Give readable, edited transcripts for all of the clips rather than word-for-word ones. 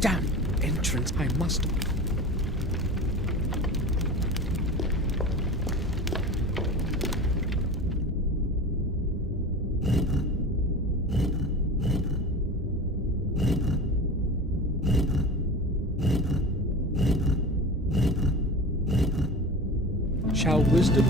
Damn entrance, I must. Shall wisdom...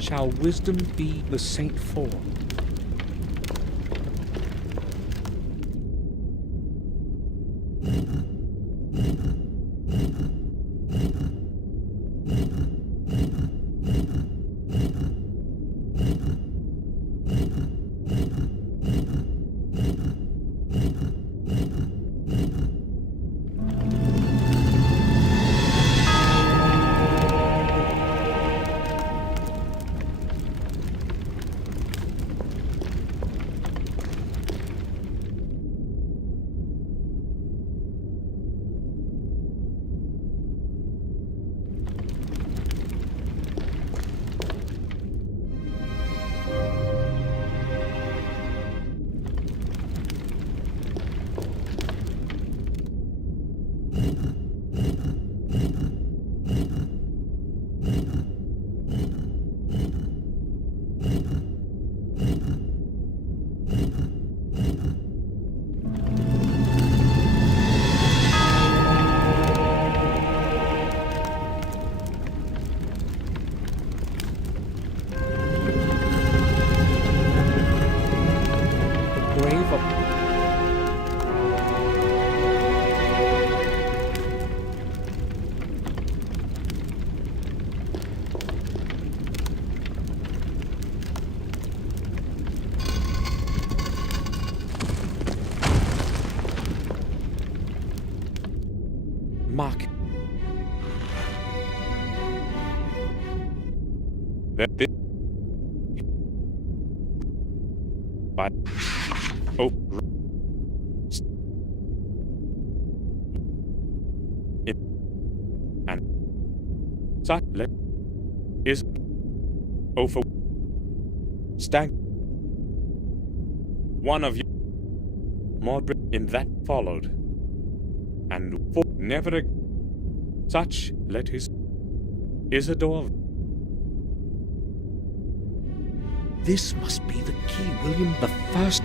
Shall wisdom be the saint form? Mark. That this by oh it and such is over stag one of you moderate in that followed and for never such let his Isidore. This must be the key, William the First.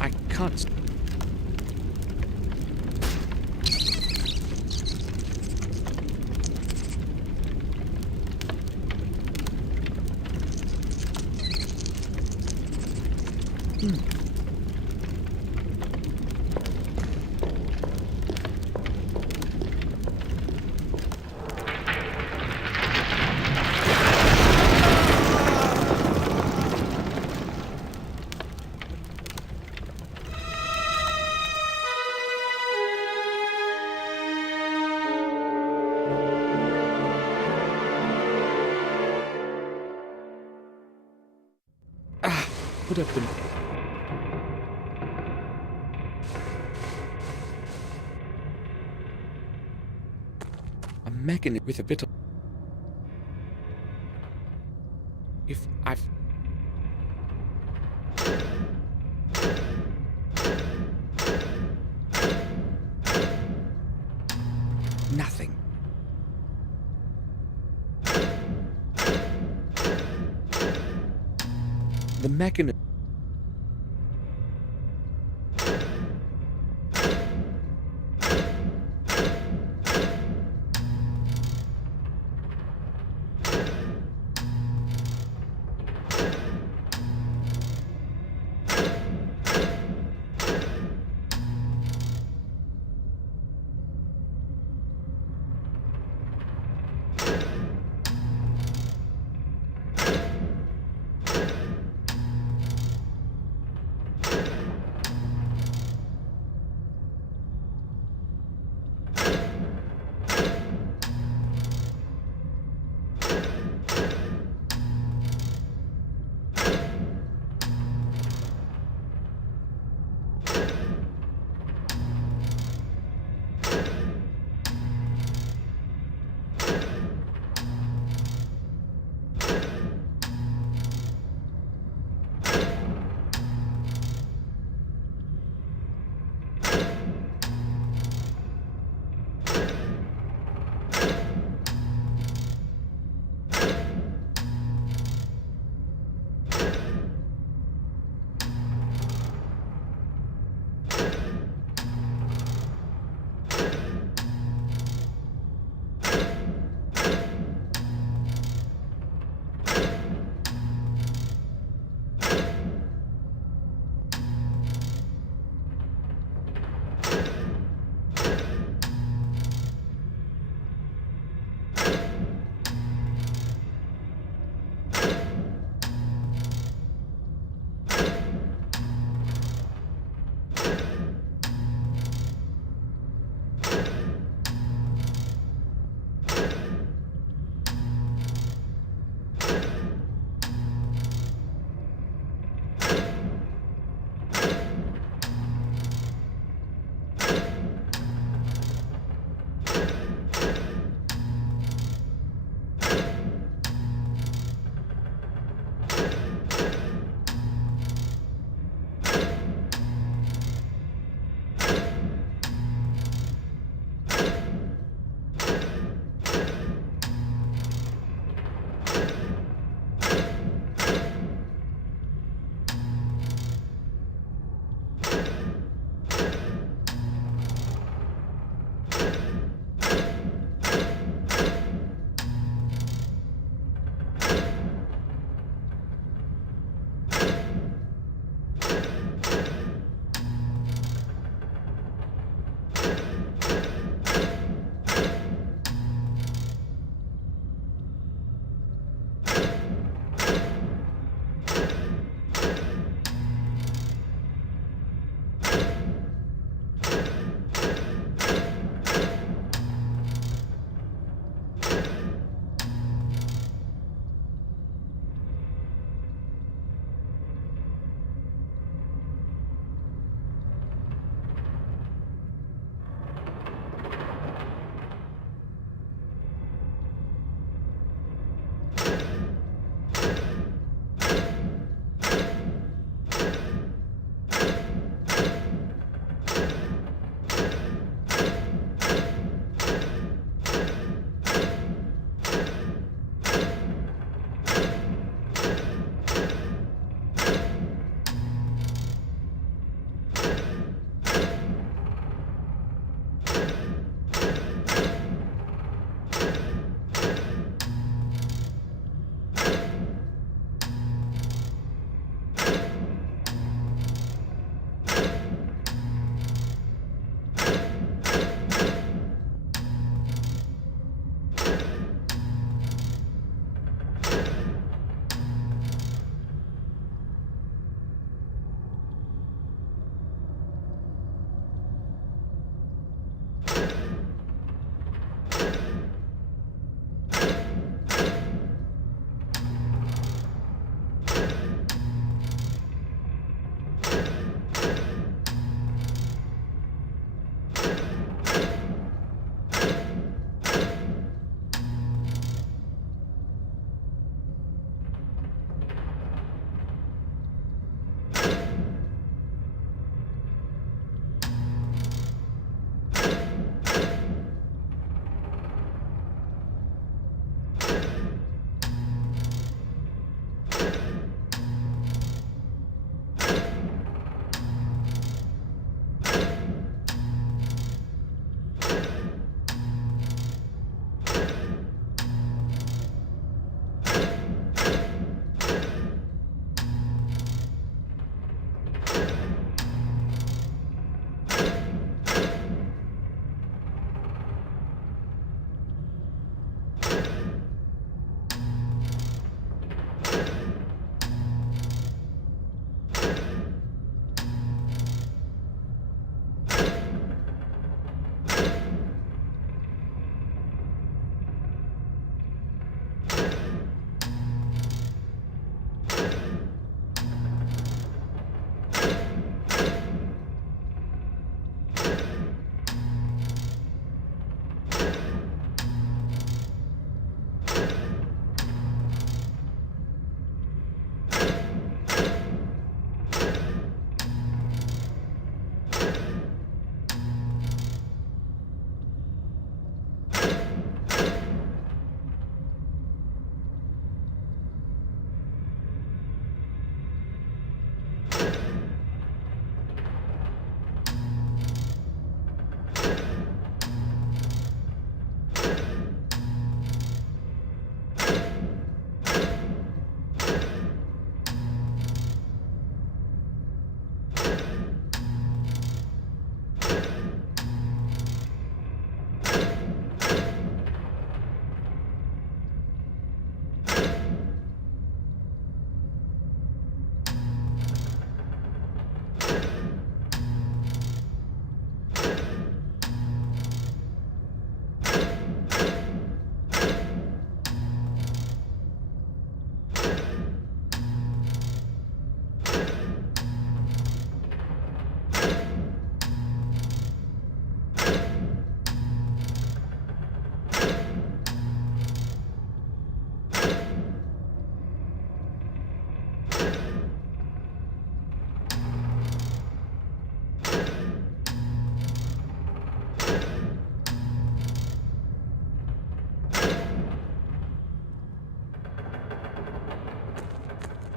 I can't. Would have been. A mechanism with a bit of. If I've. Nothing. The mechanism.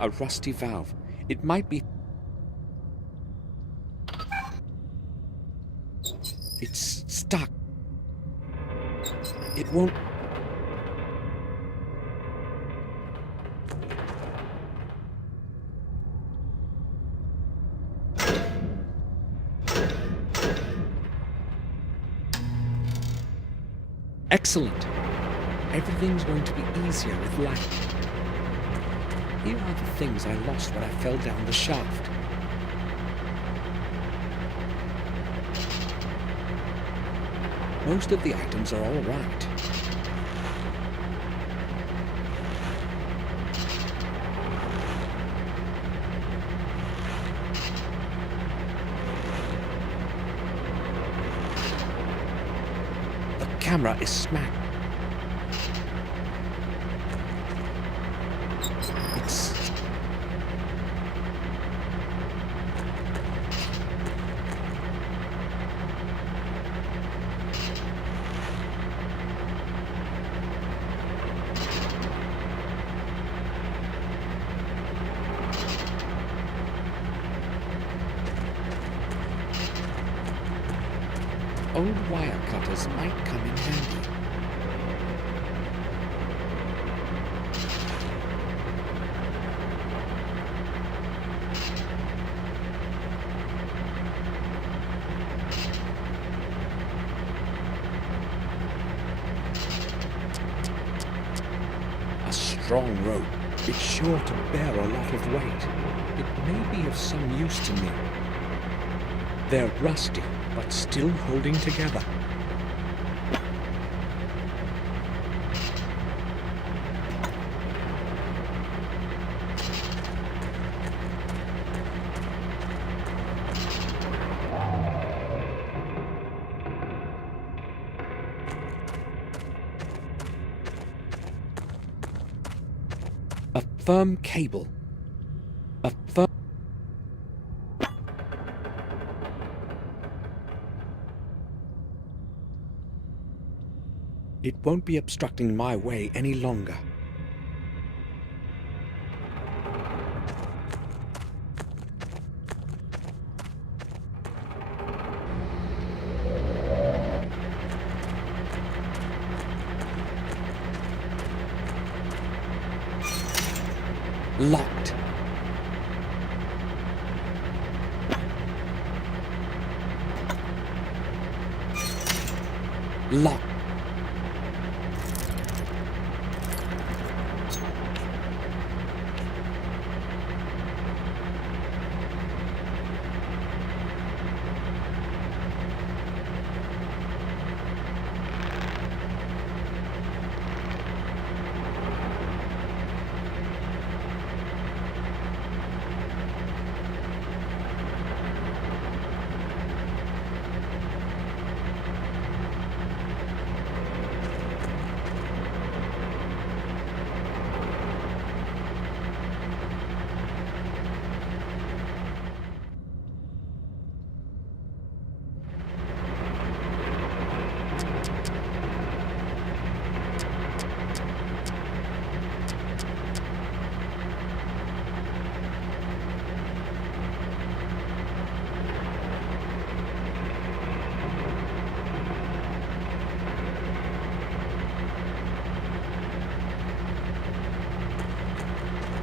a rusty valve. It might be... It's stuck. It won't... Excellent. Everything's going to be easier with light. Here are the things I lost when I fell down the shaft. Most of the items are all right. The camera is smacked. It's... Old wire cutters might come in handy. A strong rope. It's sure to bear a lot of weight. It may be of some use to me. They're rusty, but still holding together. A firm cable. A firm... It won't be obstructing my way any longer. Locked. Locked.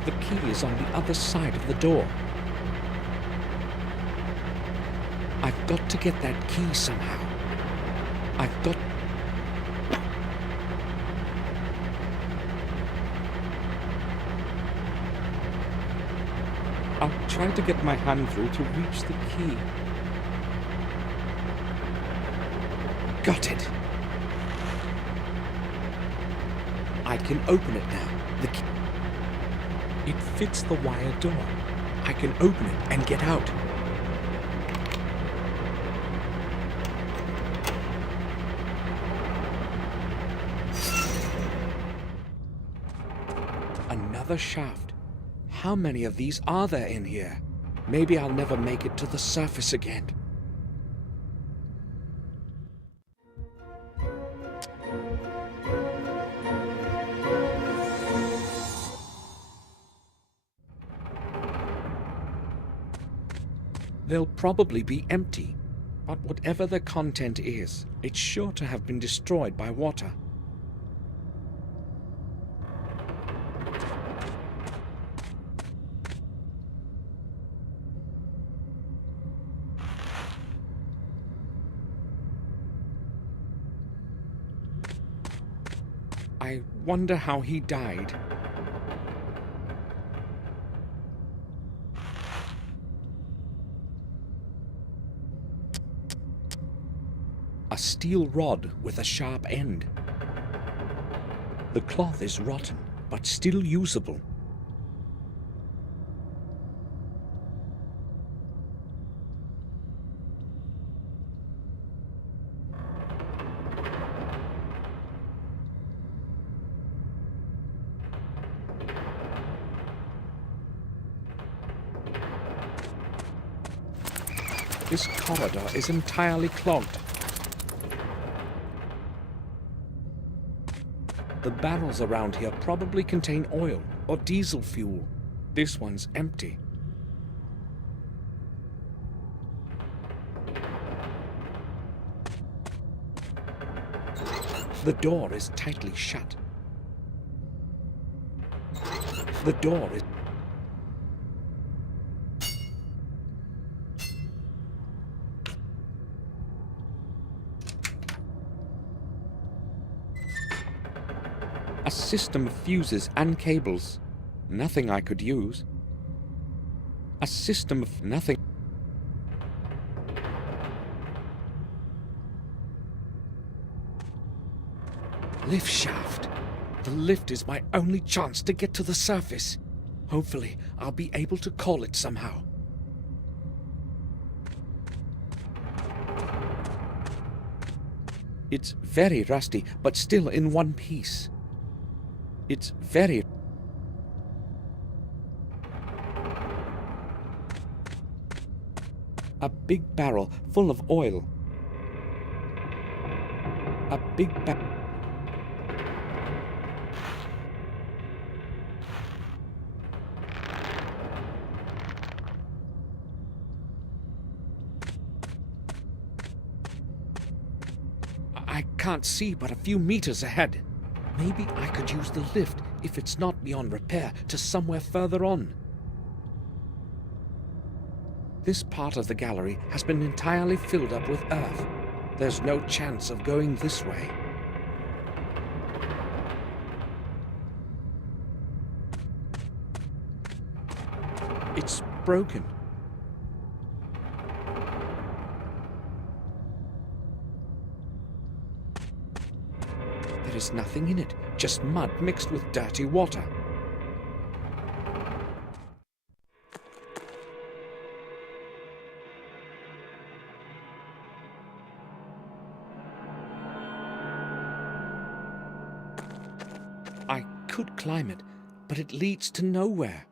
The key is on the other side of the door. I've got to get that key somehow. I've got... I'll try to get my hand through to reach the key. Got it. I can open it now. The key... It fits the wire door. I can open it and get out. Another shaft. How many of these are there in here? Maybe I'll never make it to the surface again. They'll probably be empty, but whatever the content is, it's sure to have been destroyed by water. I wonder how he died. A steel rod with a sharp end. The cloth is rotten, but still usable. This corridor is entirely clogged. The barrels around here probably contain oil or diesel fuel. This one's empty. The door is tightly shut. The door is... A system of fuses and cables. Nothing I could use. A system of nothing. Lift shaft. The lift is my only chance to get to the surface. Hopefully, I'll be able to call it somehow. It's very rusty, but still in one piece. It's very... A big barrel full of oil. A big barrel. I can't see but a few meters ahead. Maybe I could use the lift, if it's not beyond repair, to somewhere further on. This part of the gallery has been entirely filled up with earth. There's no chance of going this way. It's broken. There is nothing in it, just mud mixed with dirty water. I could climb it, but it leads to nowhere.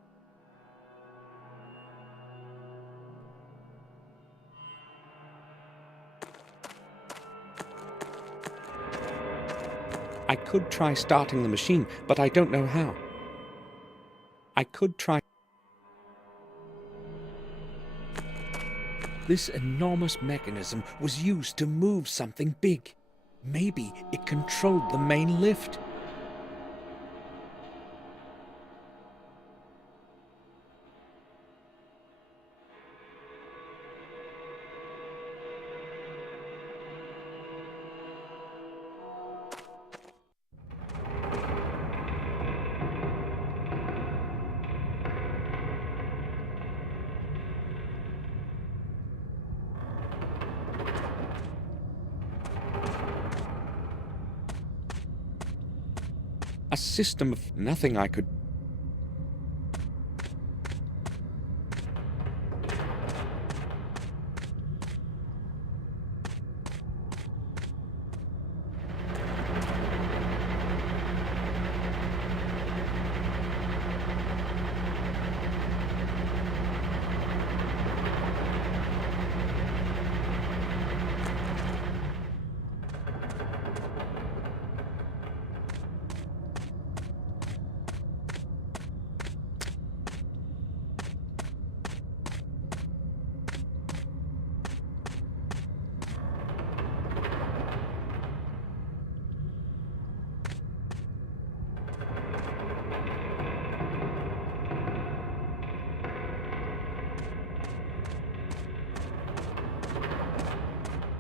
I could try starting the machine, but I don't know how. I could try... This enormous mechanism was used to move something big. Maybe it controlled the main lift. A system of nothing I could...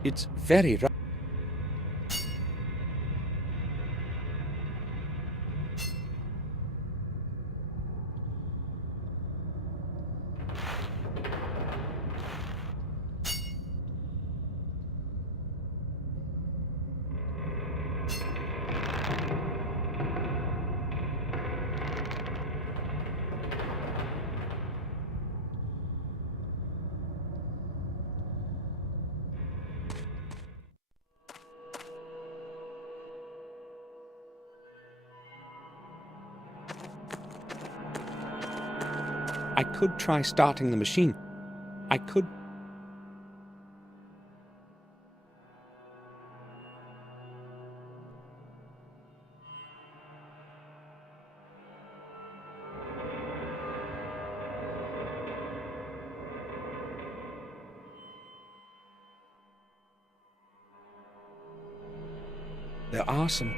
It's very rough. I could try starting the machine. I could... There are some...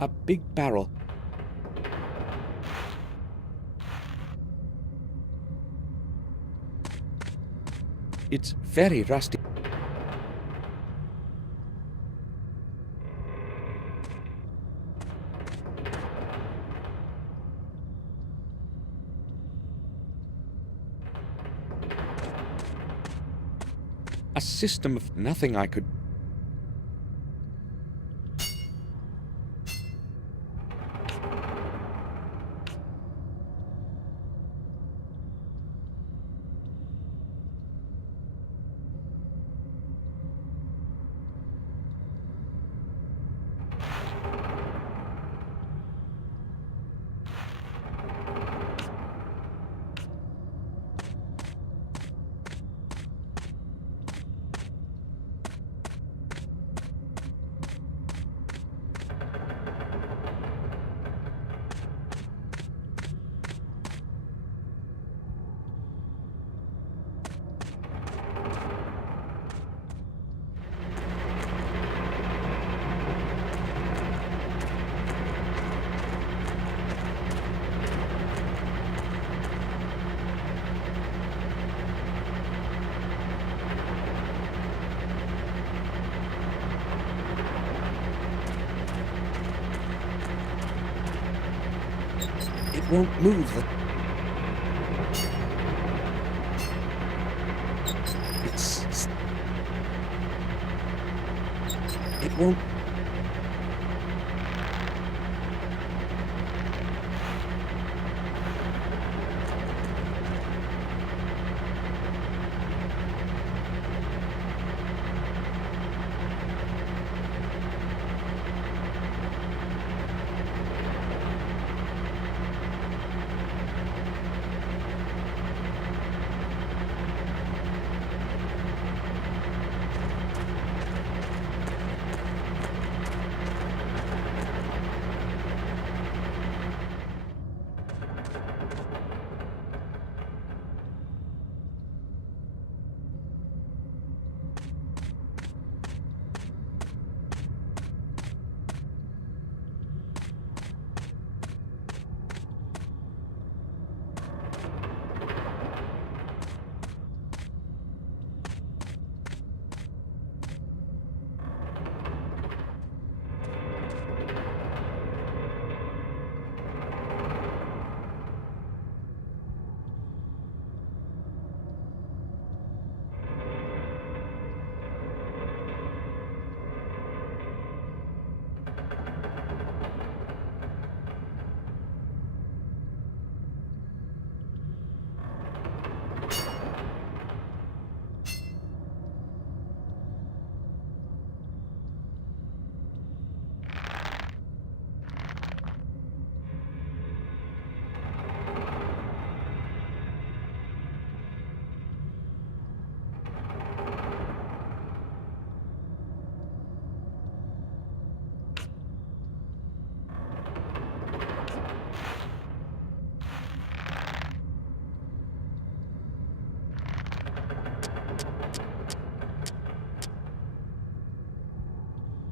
A big barrel. It's very rusty. A system of nothing I could... It won't move. It won't...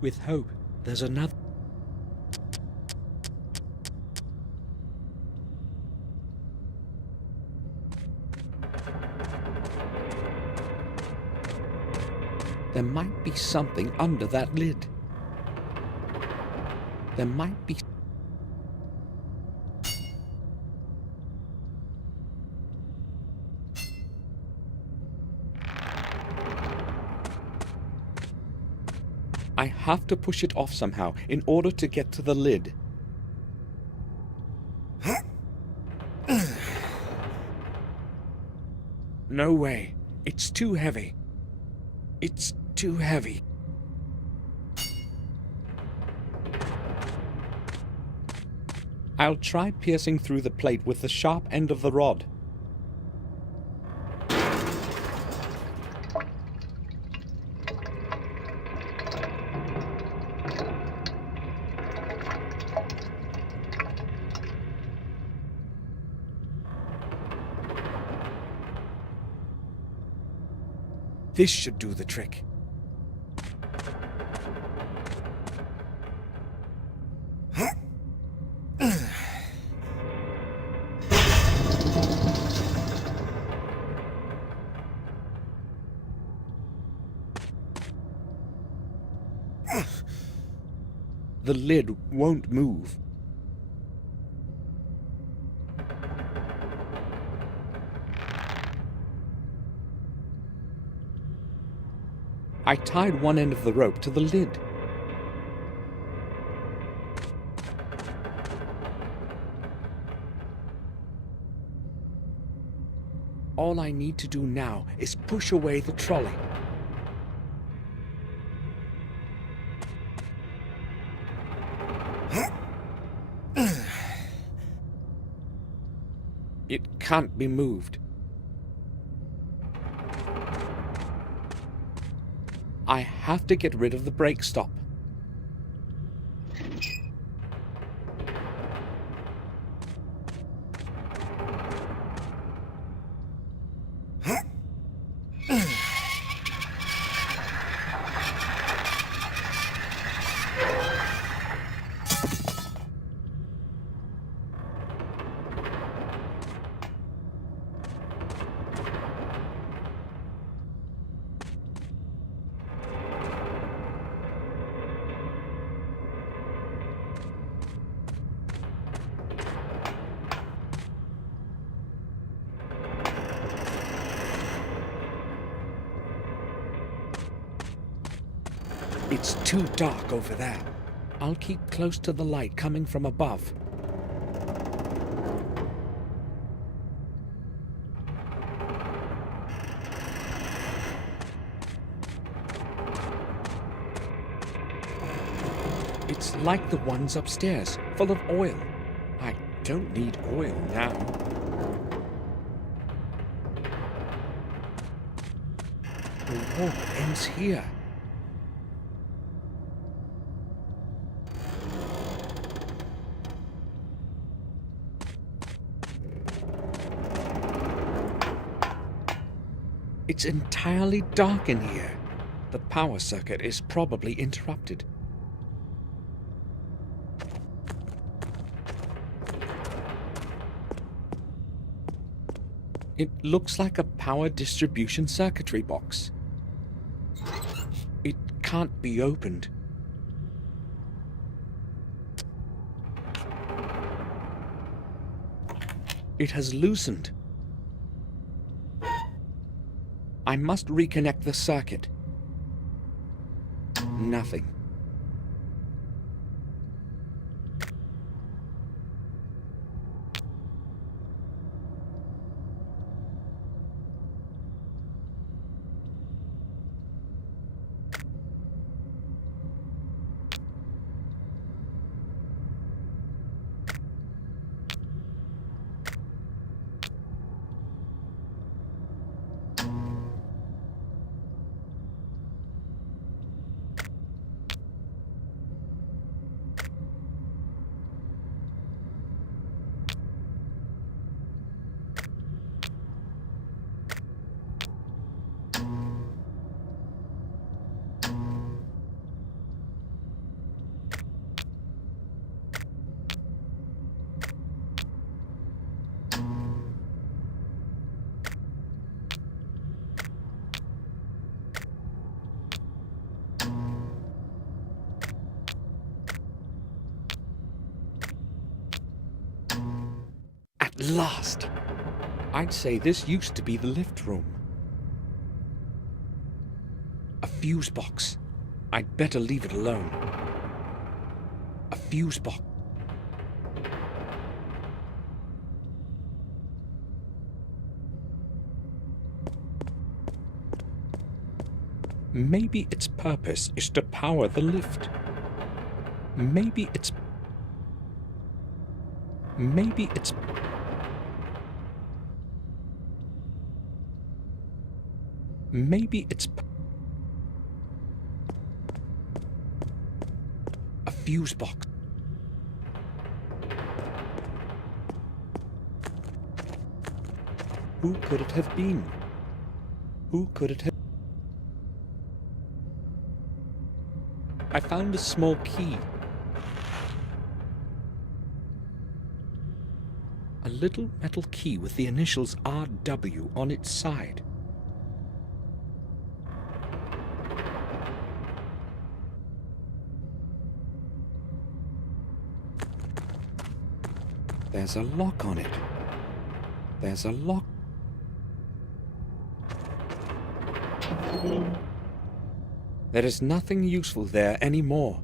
With hope, there's another. There might be something under that lid. There might be. I have to push it off somehow in order to get to the lid. No way. It's too heavy. It's too heavy. I'll try piercing through the plate with the sharp end of the rod. This should do the trick. The lid won't move. I tied one end of the rope to the lid. All I need to do now is push away the trolley. It can't be moved. I have to get rid of the brake stop. It's too dark over there. I'll keep close to the light coming from above. It's like the ones upstairs, full of oil. I don't need oil now. The walk ends here. It's entirely dark in here. The power circuit is probably interrupted. It looks like a power distribution circuitry box. It can't be opened. It has loosened. I must reconnect the circuit. Nothing. last! I'd say this used to be the lift room. A fuse box. I'd better leave it alone. A fuse box. Maybe its purpose is to power the lift. Maybe it's a fuse box. Who could it have been? Who could it have? I found a small key. A little metal key with the initials RW on its side. There's a lock on it. There's a lock. There is nothing useful there anymore.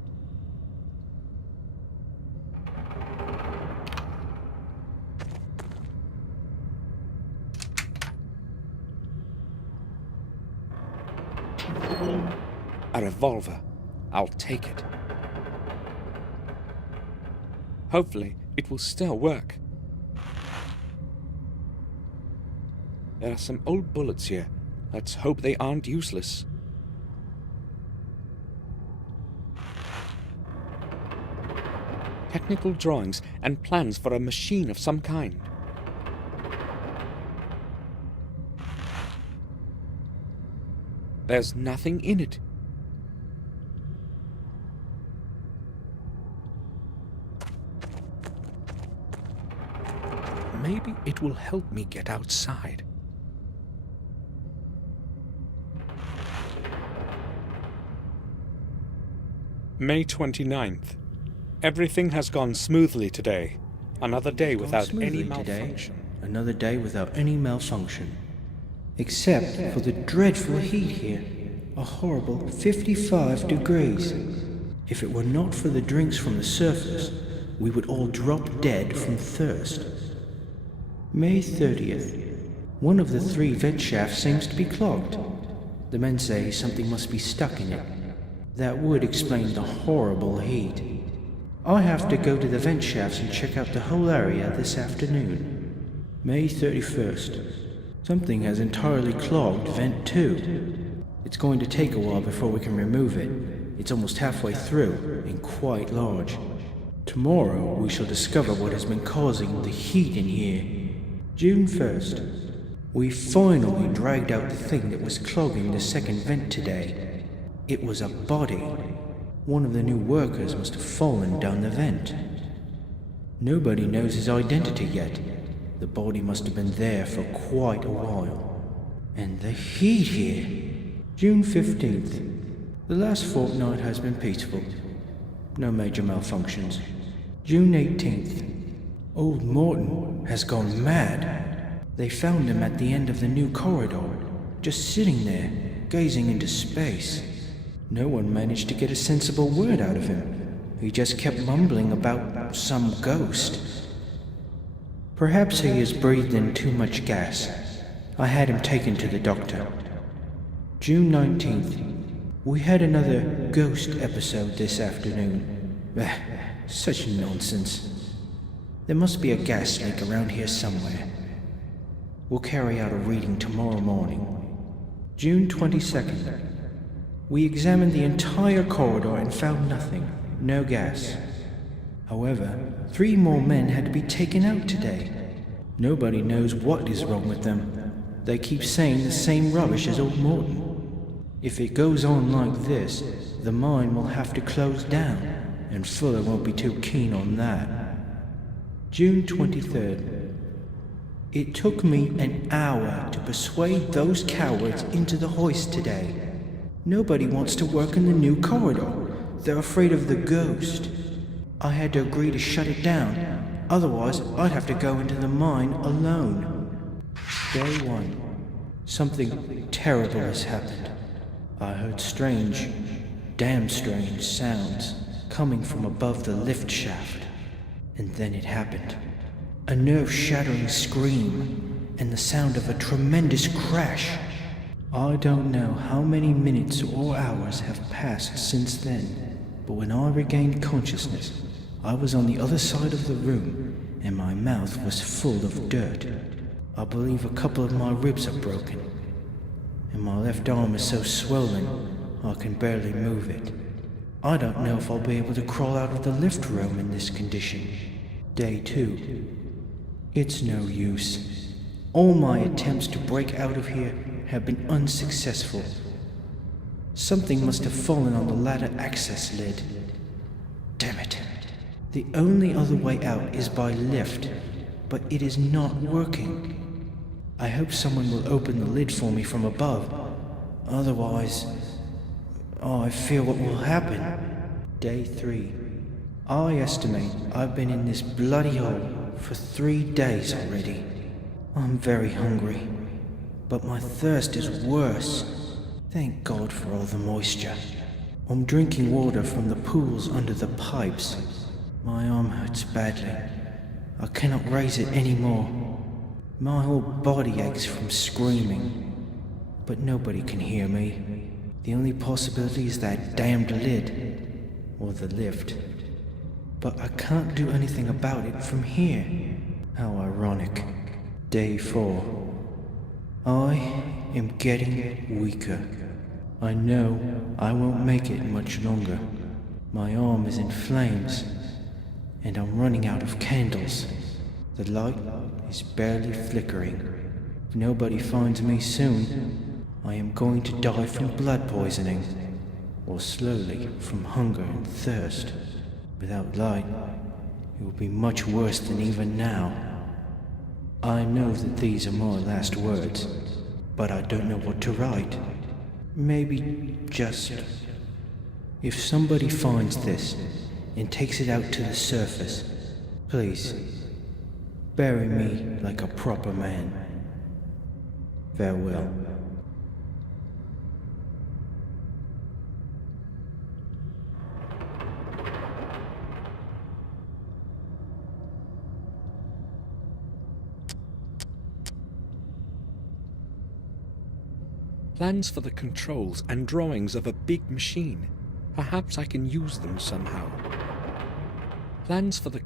A revolver. I'll take it. Hopefully, it will still work. There are some old bullets here. Let's hope they aren't useless. Technical drawings and plans for a machine of some kind. There's nothing in it. Maybe it will help me get outside. May 29th. Everything has gone smoothly today. Another day without any malfunction. Another day without any malfunction. Except for the dreadful heat here. A horrible 55 degrees. If it were not for the drinks from the surface, we would all drop dead from thirst. May 30th. One of the 3 vent shafts seems to be clogged. The men say something must be stuck in it. That would explain the horrible heat. I have to go to the vent shafts and check out the whole area this afternoon. May 31st. Something has entirely clogged vent 2. It's going to take a while before we can remove it. It's almost halfway through and quite large. Tomorrow we shall discover what has been causing the heat in here. June 1st. We finally dragged out the thing that was clogging the second vent today. It was a body. One of the new workers must have fallen down the vent. Nobody knows his identity yet. The body must have been there for quite a while. And the heat here. June 15th. The last fortnight has been peaceful. No major malfunctions. June 18th. Old Morton has gone mad. They found him at the end of the new corridor, just sitting there, gazing into space. No one managed to get a sensible word out of him. He just kept mumbling about some ghost. Perhaps he has breathed in too much gas. I had him taken to the doctor. June 19th. We had another ghost episode this afternoon. Such nonsense. There must be a gas leak around here somewhere. We'll carry out a reading tomorrow morning. June 22nd. We examined the entire corridor and found nothing. No gas. However, 3 more men had to be taken out today. Nobody knows what is wrong with them. They keep saying the same rubbish as old Morton. If it goes on like this, the mine will have to close down, and Fuller won't be too keen on that. June 23rd. It took me an hour to persuade those cowards into the hoist today. Nobody wants to work in the new corridor. They're afraid of the ghost. I had to agree to shut it down. Otherwise, I'd have to go into the mine alone. Day 1. Something terrible has happened. I heard strange, damn strange sounds coming from above the lift shaft. And then it happened. A nerve-shattering scream and the sound of a tremendous crash. I don't know how many minutes or hours have passed since then, but when I regained consciousness, I was on the other side of the room and my mouth was full of dirt. I believe a couple of my ribs are broken, and my left arm is so swollen I can barely move it. I don't know if I'll be able to crawl out of the lift room in this condition. Day 2. It's no use. All my attempts to break out of here have been unsuccessful. Something must have fallen on the ladder access lid. Damn it. The only other way out is by lift, but it is not working. I hope someone will open the lid for me from above. Otherwise, I fear what will happen. Day 3. I estimate I've been in this bloody hole for 3 days already. I'm very hungry, but my thirst is worse. Thank God for all the moisture. I'm drinking water from the pools under the pipes. My arm hurts badly. I cannot raise it anymore. My whole body aches from screaming. But nobody can hear me. The only possibility is that damned lid, or the lift. But I can't do anything about it from here. How ironic. Day 4. I am getting weaker. I know I won't make it much longer. My arm is in flames, and I'm running out of candles. The light is barely flickering. If nobody finds me soon, I am going to die from blood poisoning, or slowly from hunger and thirst. Without light, it will be much worse than even now. I know that these are my last words, but I don't know what to write. Maybe just... If somebody finds this and takes it out to the surface, please, bury me like a proper man. Farewell. Plans for the controls and drawings of a big machine. Perhaps I can use them somehow. Plans for the...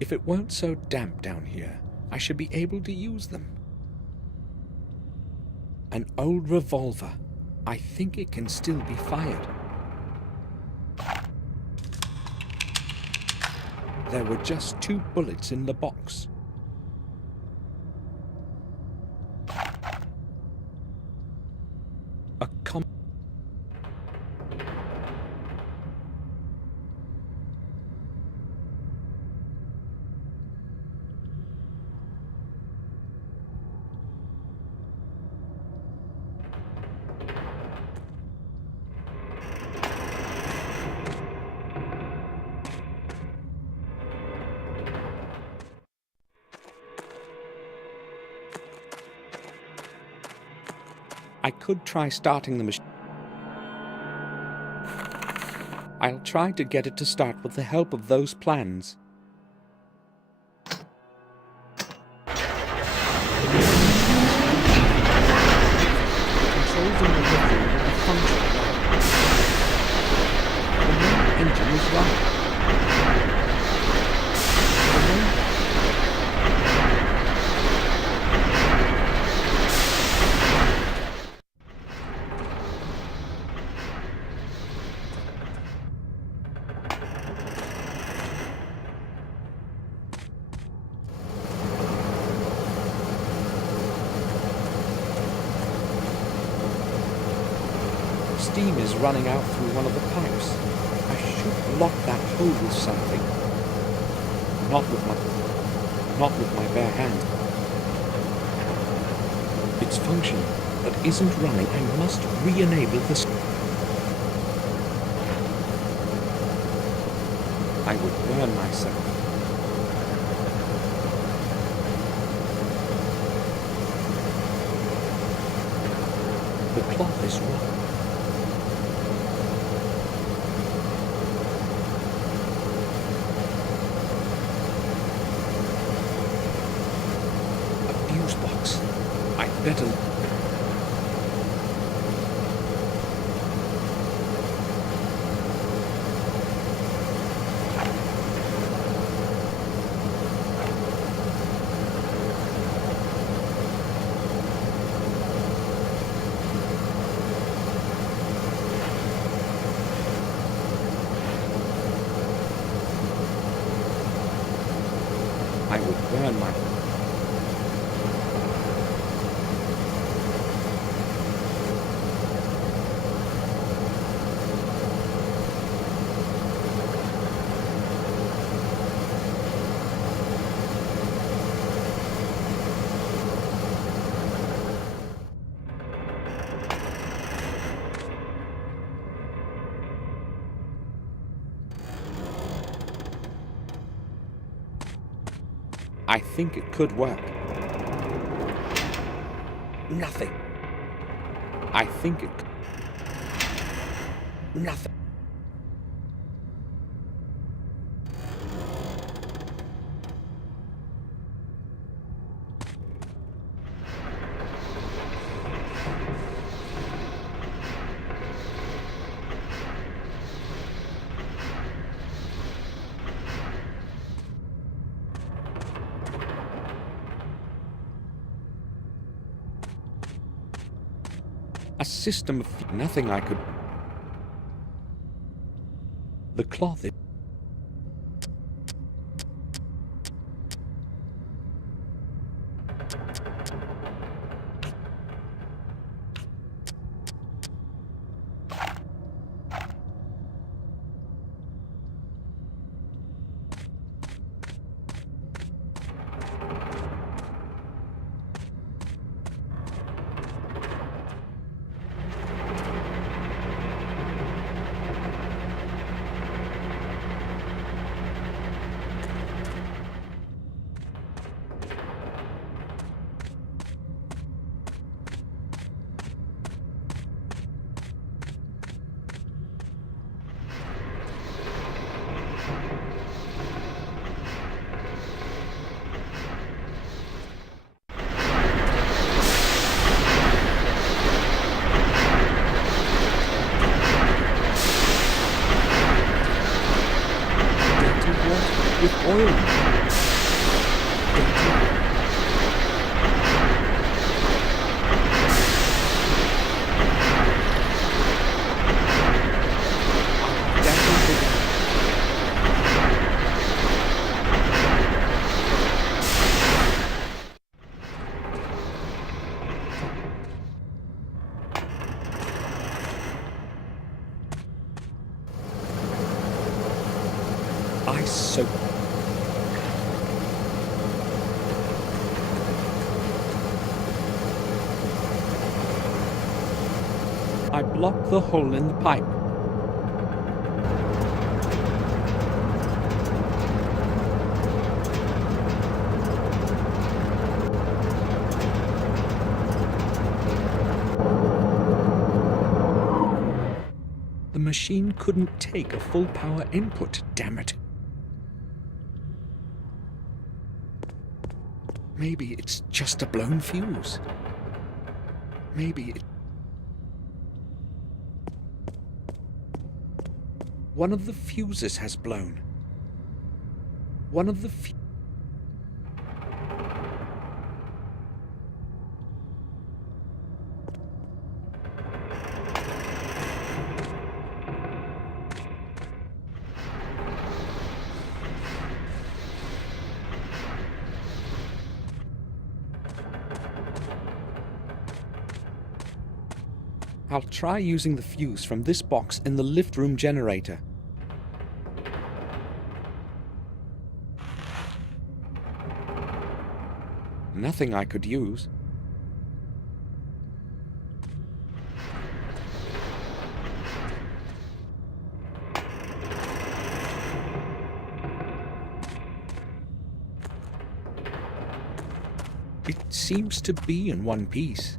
If it weren't so damp down here, I should be able to use them. An old revolver. I think it can still be fired. There were just 2 bullets in the box. A I could try starting the machine. I'll try to get it to start with the help of those plans. Controls in the living room will be functional. The main engine is running. Steam is running out through one of the pipes. I should block that hole with something. Not with my bare hand. It's functioning, but isn't running. I must re-enable the... I would burn myself. The cloth is wrong. A fuse box. I'd better... I would burn my... I think it could work. Nothing. I think it... Nothing. A system of... Nothing I could... The cloth is... With oil. I soak. I block the hole in the pipe. The machine couldn't take a full power input, damn it. Maybe it's just a blown fuse. Maybe it... One of the fuses has blown. One of the I'll try using the fuse from this box in the lift room generator. Nothing I could use. It seems to be in one piece.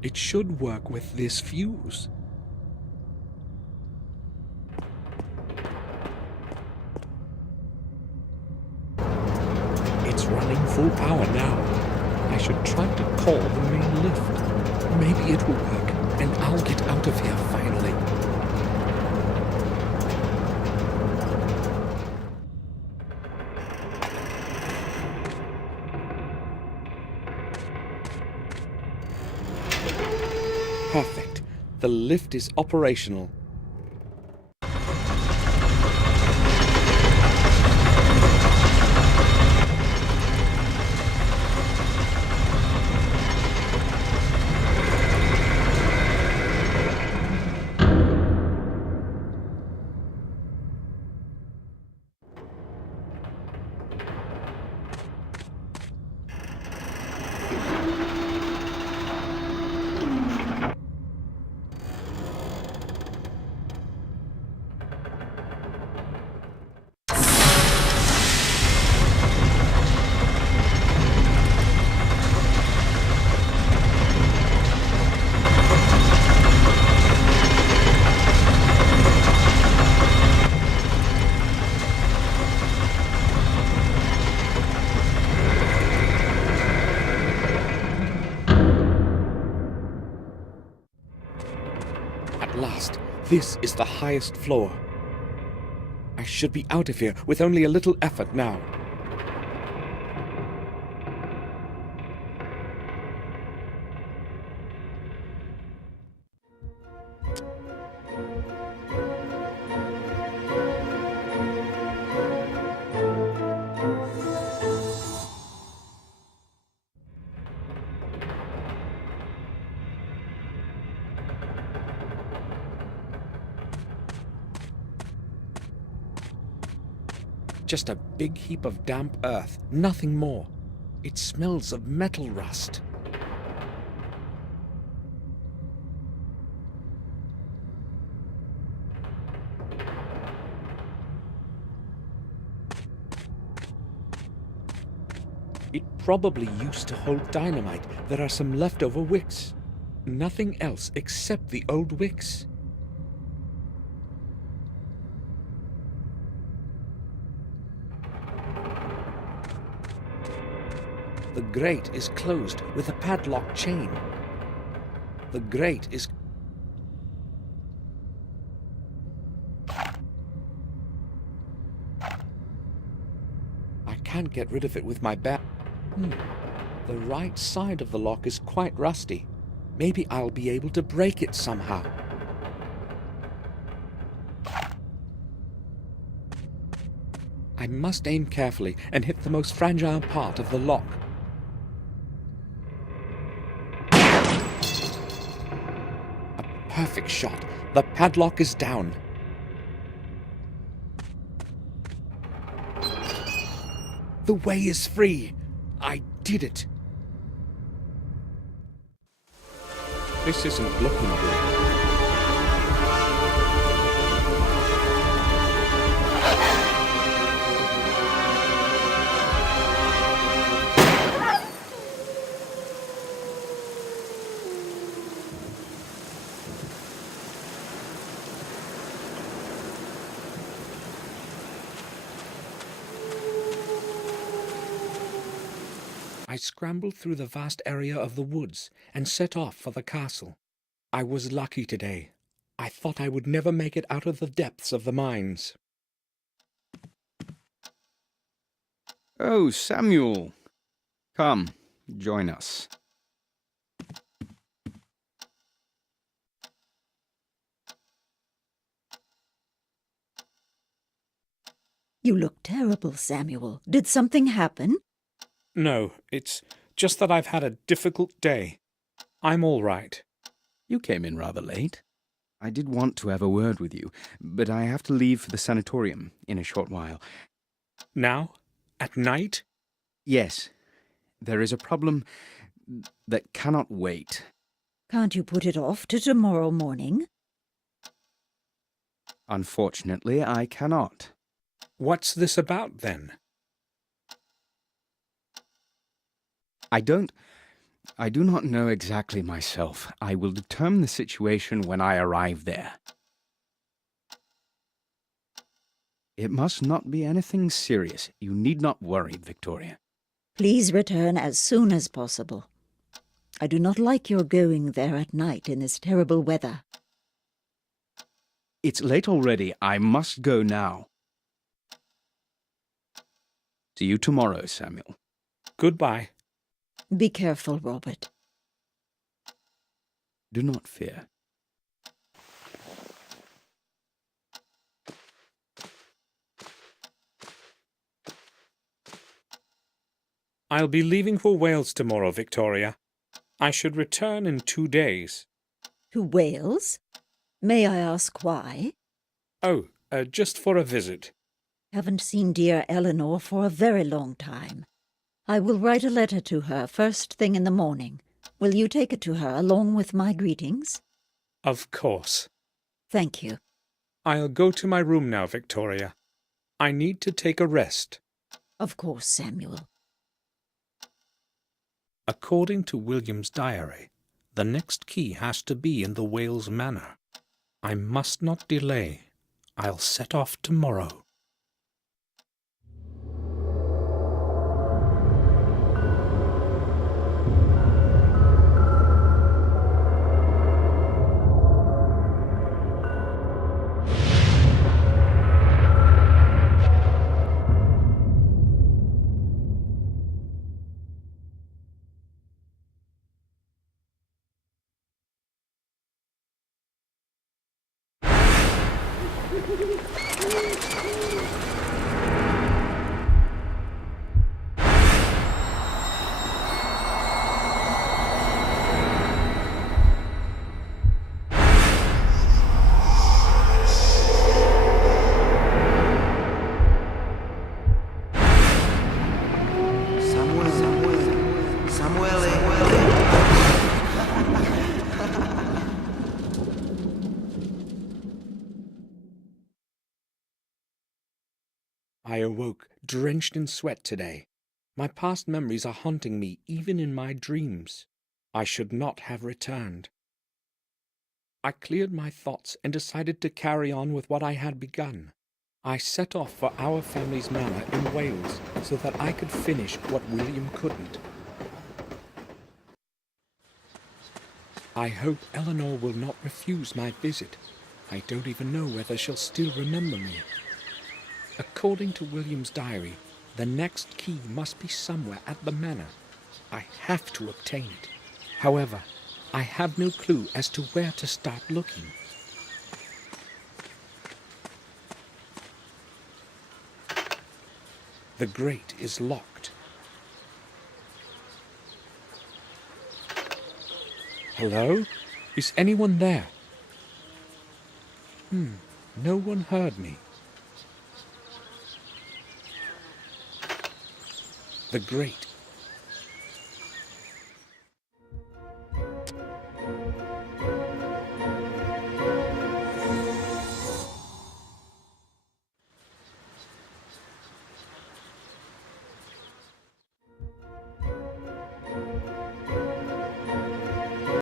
It should work with this fuse. It's running full power now. I should try to call the main lift. Maybe it will work, and I'll get out of here finally. Perfect. The lift is operational. At last, this is the highest floor. I should be out of here with only a little effort now. Just a big heap of damp earth, nothing more. It smells of metal rust. It probably used to hold dynamite. There are some leftover wicks. Nothing else except the old wicks. The grate is closed with a padlock chain. The grate is... I can't get rid of it with my bare... The right side of the lock is quite rusty. Maybe I'll be able to break it somehow. I must aim carefully and hit the most fragile part of the lock. A perfect shot. The padlock is down. The way is free. I did it. This isn't looking good. I scrambled through the vast area of the woods and set off for the castle. I was lucky today. I thought I would never make it out of the depths of the mines. Oh, Samuel! Come, join us. You look terrible, Samuel. Did something happen? No, it's just that I've had a difficult day. I'm all right. You came in rather late. I did want to have a word with you, but I have to leave for the sanatorium in a short while. Now? At night? Yes, there is a problem that cannot wait. Can't you put it off to tomorrow morning? Unfortunately, I cannot. What's this about, then? I do not know exactly myself. I will determine the situation when I arrive there. It must not be anything serious. You need not worry, Victoria. Please return as soon as possible. I do not like your going there at night in this terrible weather. It's late already. I must go now. See you tomorrow, Samuel. Goodbye. Be careful, Robert. Do not fear. I'll be leaving for Wales tomorrow, Victoria. I should return in 2 days. To Wales? May I ask why? Oh, just for a visit. Haven't seen dear Eleanor for a very long time. I will write a letter to her first thing in the morning. Will you take it to her along with my greetings? Of course. Thank you. I'll go to my room now, Victoria. I need to take a rest. Of course, Samuel. According to William's diary, the next key has to be in the Wales Manor. I must not delay. I'll set off tomorrow. I awoke drenched in sweat today. My past memories are haunting me even in my dreams. I should not have returned. I cleared my thoughts and decided to carry on with what I had begun. I set off for our family's manor in Wales so that I could finish what William couldn't. I hope Eleanor will not refuse my visit. I don't even know whether she'll still remember me. According to William's diary, the next key must be somewhere at the manor. I have to obtain it. However, I have no clue as to where to start looking. The grate is locked. Hello? Is anyone there? No one heard me. The grate